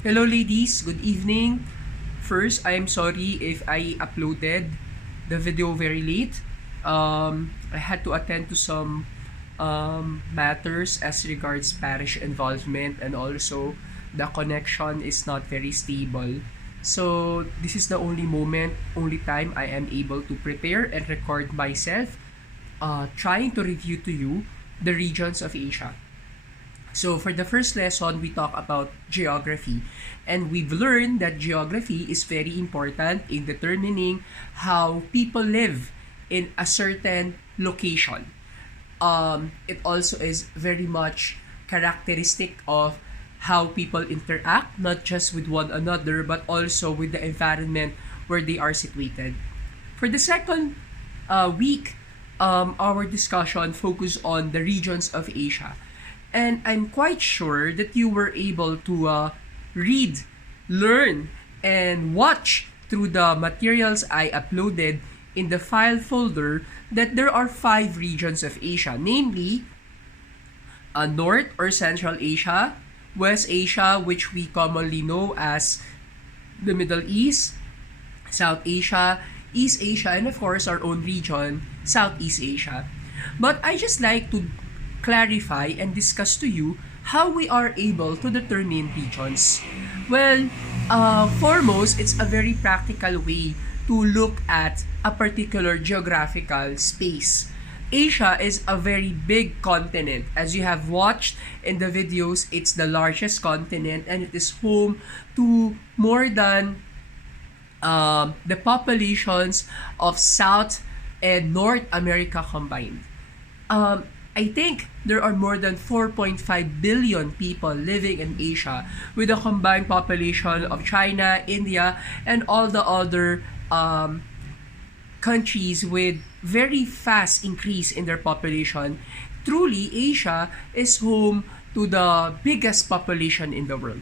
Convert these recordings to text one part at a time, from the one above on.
Hello ladies, good evening. First, I am sorry if I uploaded the video very late. I had to attend to some matters as regards parish involvement, and also the connection is not very stable. So this is the only time I am able to prepare and record myself, trying to review to you the regions of Asia. So for the first lesson, we talk about geography. And we've learned that geography is very important in determining how people live in a certain location. It also is very much characteristic of how people interact, not just with one another, but also with the environment where they are situated. For the second week, our discussion focused on the regions of Asia. And I'm quite sure that you were able to read, learn, and watch through the materials I uploaded in the file folder that there are five regions of Asia, namely North or Central Asia, West Asia, which we commonly know as the Middle East, South Asia, East Asia, and of course our own region, Southeast Asia. But I just like to clarify and discuss to you how we are able to determine regions. Well, foremost, it's a very practical way to look at a particular geographical space. Asia is a very big continent. As you have watched in the videos, it's the largest continent and it is home to more than the populations of South and North America combined. I think there are more than 4.5 billion people living in Asia with a combined population of China, India, and all the other countries with very fast increase in their population. Truly, Asia is home to the biggest population in the world.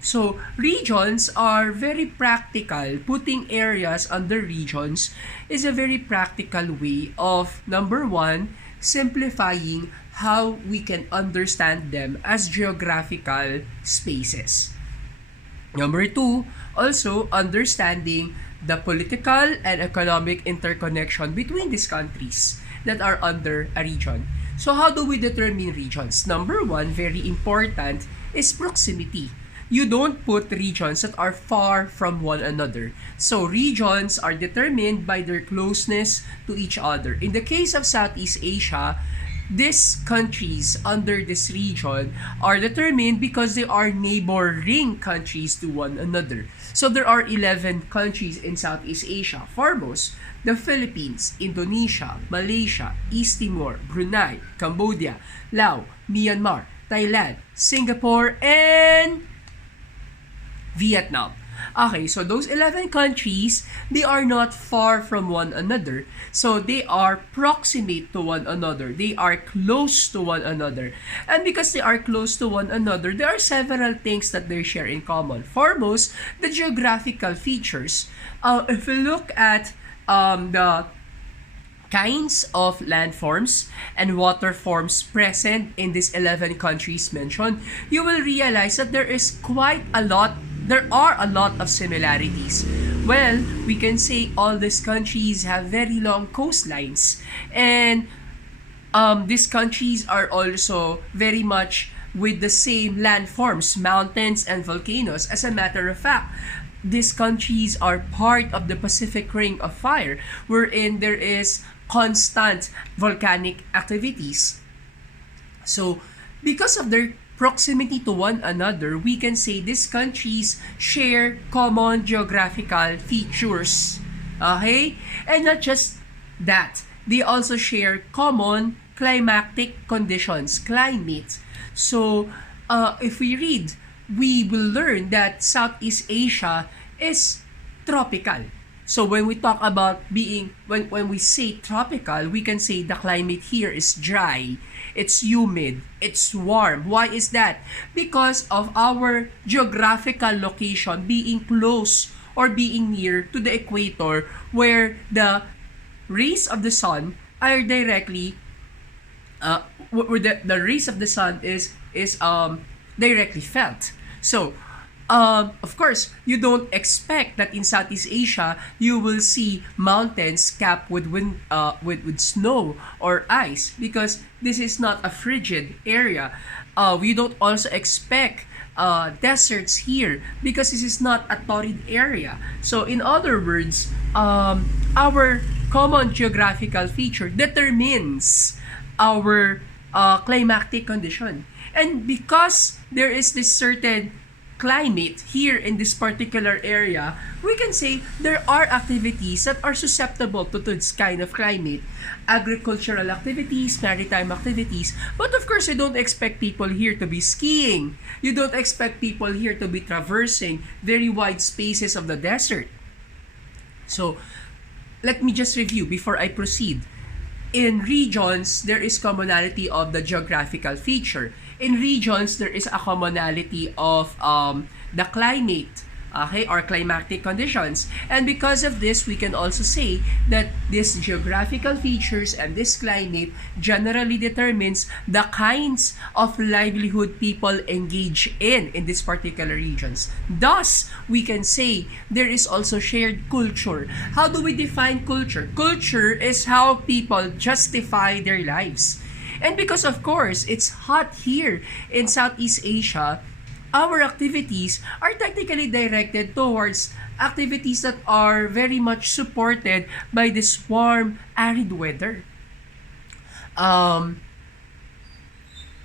So, regions are very practical. Putting areas under regions is a very practical way of, number one, simplifying how we can understand them as geographical spaces. Number two, also understanding the political and economic interconnection between these countries that are under a region. So how do we determine regions? Number one, very important, is proximity. You don't put regions that are far from one another. So regions are determined by their closeness to each other. In the case of Southeast Asia, these countries under this region are determined because they are neighboring countries to one another. So there are 11 countries in Southeast Asia. Foremost, the Philippines, Indonesia, Malaysia, East Timor, Brunei, Cambodia, Laos, Myanmar, Thailand, Singapore, and Vietnam. Okay, so those 11 countries, they are not far from one another. So they are proximate to one another. They are close to one another. And because they are close to one another, there are several things that they share in common. Foremost, the geographical features. If we look at the kinds of landforms and water forms present in these 11 countries mentioned, you will realize that there are a lot of similarities. Well, we can say all these countries have very long coastlines, and these countries are also very much with the same landforms, mountains and volcanoes. As a matter of fact, these countries are part of the Pacific Ring of Fire, wherein there is constant volcanic activities. So, because of their proximity to one another, we can say these countries share common geographical features. Okay? And not just that, they also share common climatic conditions, climate. So, if we read, we will learn that Southeast Asia is tropical. So when we talk about when we say tropical, we can say the climate here is dry, it's humid, it's warm. Why is that? Because of our geographical location being close or being near to the equator, where the rays of the sun are directly where the rays of the sun is directly felt. So Of course, you don't expect that in Southeast Asia you will see mountains capped with with snow or ice, because this is not a frigid area. We don't also expect deserts here because this is not a torrid area. So, in other words, our common geographical feature determines our climatic condition. And because there is this certain climate here in this particular area, we can say there are activities that are susceptible to this kind of climate. Agricultural activities, maritime activities. But of course, you don't expect people here to be skiing. You don't expect people here to be traversing very wide spaces of the desert. So, let me just review before I proceed. In regions, there is commonality of the geographical feature. In regions, there is a commonality of the climate, okay, or climatic conditions. And because of this, we can also say that these geographical features and this climate generally determines the kinds of livelihood people engage in these particular regions. Thus, we can say there is also shared culture. How do we define culture? Culture is how people justify their lives. And because of course, it's hot here in Southeast Asia, our activities are technically directed towards activities that are very much supported by this warm, arid weather. Um,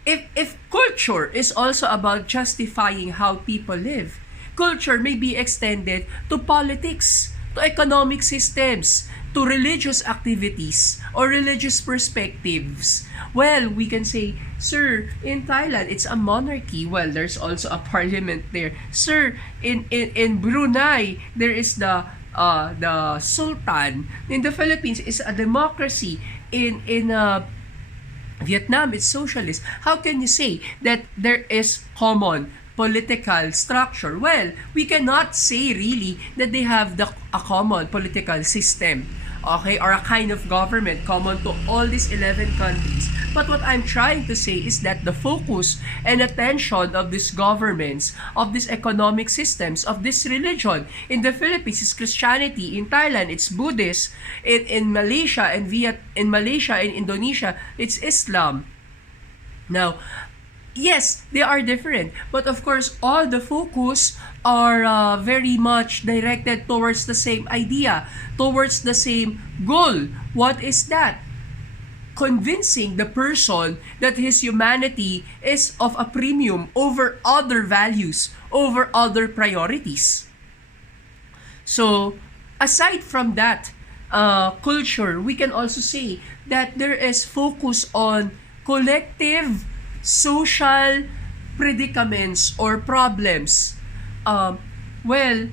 if culture is also about justifying how people live, culture may be extended to politics, to economic systems, to religious activities or religious perspectives. Well, we can say, sir, in Thailand, it's a monarchy. Well, there's also a parliament there. Sir, in Brunei, there is the Sultan. In the Philippines, it's a democracy. In Vietnam, it's socialist. How can you say that there is common political structure? Well, we cannot say really that they have a common political system, okay, or a kind of government common to all these 11 countries. But what I'm trying to say is that the focus and attention of these governments, of these economic systems, of this religion, in the Philippines is Christianity, in Thailand it's Buddhist, in Malaysia and in Malaysia and Indonesia it's Islam. Now, yes, they are different, but of course, all the focus are very much directed towards the same idea, towards the same goal. What is that? Convincing the person that his humanity is of a premium over other values, over other priorities. So, aside from that culture, we can also say that there is focus on collective social predicaments or problems. Well,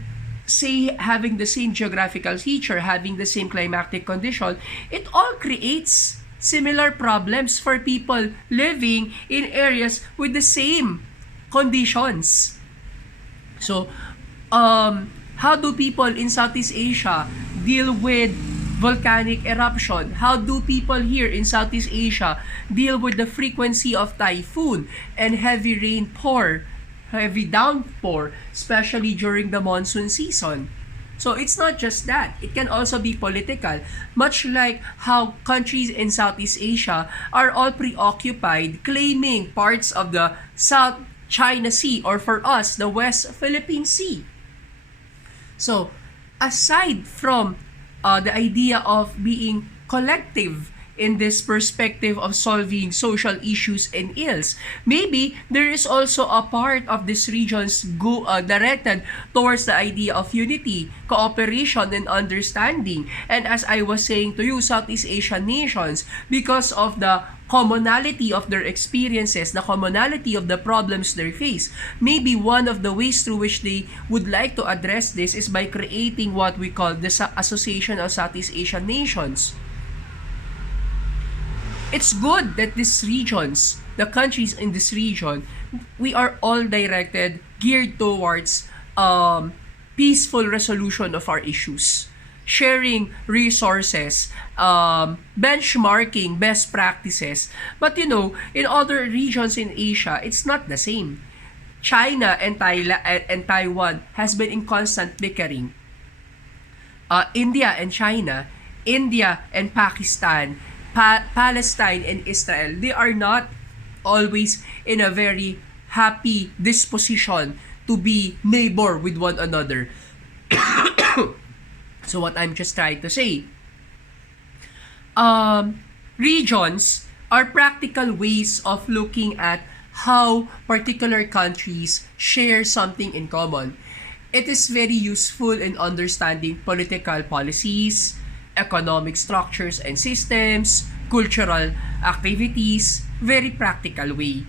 say having the same geographical feature, having the same climatic condition, it all creates similar problems for people living in areas with the same conditions. So, how do people in Southeast Asia deal with volcanic eruption? How do people here in Southeast Asia deal with the frequency of typhoon and heavy rainpour, heavy downpour, especially during the monsoon season? So it's not just that. It can also be political, much like how countries in Southeast Asia are all preoccupied claiming parts of the South China Sea, or for us, the West Philippine Sea. So, aside from the idea of being collective in this perspective of solving social issues and ills, maybe there is also a part of this region's directed towards the idea of unity, cooperation, and understanding. And as I was saying to you, Southeast Asian nations, because of the commonality of their experiences, the commonality of the problems they face, maybe one of the ways through which they would like to address this is by creating what we call the Association of Southeast Asian Nations. It's good that these regions, the countries in this region, we are all directed, geared towards peaceful resolution of our issues, sharing resources, benchmarking best practices. But in other regions in Asia, it's not the same. China and Taiwan has been in constant bickering. India and China, India and Pakistan, Palestine and Israel, they are not always in a very happy disposition to be neighbor with one another. So what I'm just trying to say, regions are practical ways of looking at how particular countries share something in common. It is very useful in understanding political policies, economic structures and systems, cultural activities, very practical way.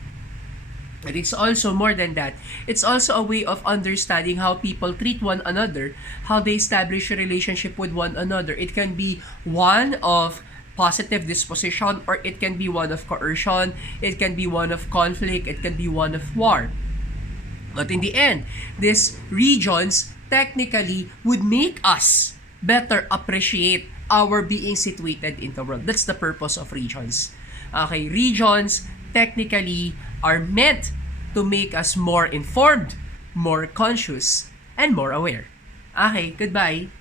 But it's also more than that. It's also a way of understanding how people treat one another, how they establish a relationship with one another. It can be one of positive disposition, or it can be one of coercion, it can be one of conflict, it can be one of war. But in the end, these regions technically would make us better appreciate our being situated in the world. That's the purpose of regions. Okay, regions technically are meant to make us more informed, more conscious, and more aware. Okay, goodbye.